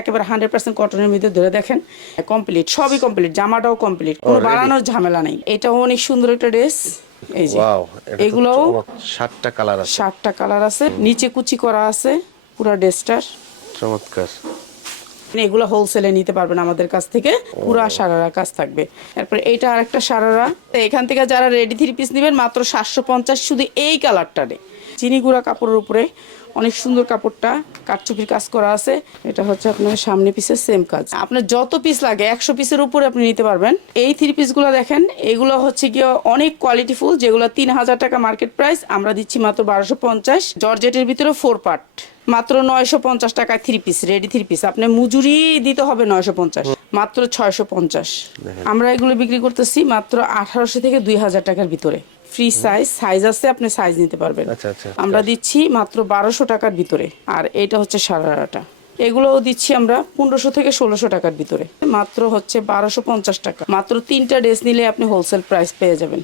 একেবারে 100% কটনের মধ্যে ধরে দেখেন কমপ্লিট, সবই কমপ্লিট, জামাটাও কমপ্লিট, কোনো বানানোর ঝামেলা নেই। এটাও অনেক সুন্দর একটা ড্রেস। এই যে ওয়াও, এগুলোও 7টা কালার আছে। 7টা কালার আছে, নিচে কুচি করা আছে পুরো ড্রেসটার। চমৎকার। এগুলো হোলসেলে নিতে পারবেন আমাদের কাছ থেকে, পুরা সারারা কাজ থাকবে। তারপর এইটা আরেকটা সারারা, তো এখান থেকে যারা রেডি 3 পিস নেবেন মাত্র 750, শুধু এই কালারটারে চিনি গুঁড়া কাপড়ের উপরে অনেক সুন্দর কাপড়টা, কাটচুপির কাজ করা আছে। এটা হচ্ছে আপনার সামনে পিসের সেম কাজ, আপনার যত পিস লাগে 100 পিসের উপরে আপনি নিতে পারবেন। এই 3 পিসগুলো দেখেন, এগুলো হচ্ছে গিয়ে অনেক কোয়ালিটিফুল, যেগুলো 3000 টাকা মার্কেট প্রাইস, আমরা দিচ্ছি মাত্র 1250। জর্জেটের ভিতরে 4 পার্ট, মাত্র 950 টাকায় 3 পিস, রেডি 3 পিস। আপনি মজুরি দিতে হবে 950, মাত্র 650। আমরা এগুলো বিক্রি করতেছি মাত্র 1800 থেকে 2000 টাকার ভিতরে। ফ্রি সাইজ আছে, আপনি সাইজ নিতে পারবেন। আচ্ছা আচ্ছা, আমরা দিচ্ছি মাত্র 1200 টাকার ভিতরে। আর এটা হচ্ছে সারারাটা, এগুলোও দিচ্ছি আমরা 1500 থেকে 1600 টাকার ভিতরে, মাত্র হচ্ছে 1250 টাকা। মাত্র 3টা ড্রেস নিলে আপনি হোলসেল প্রাইস পেয়ে যাবেন।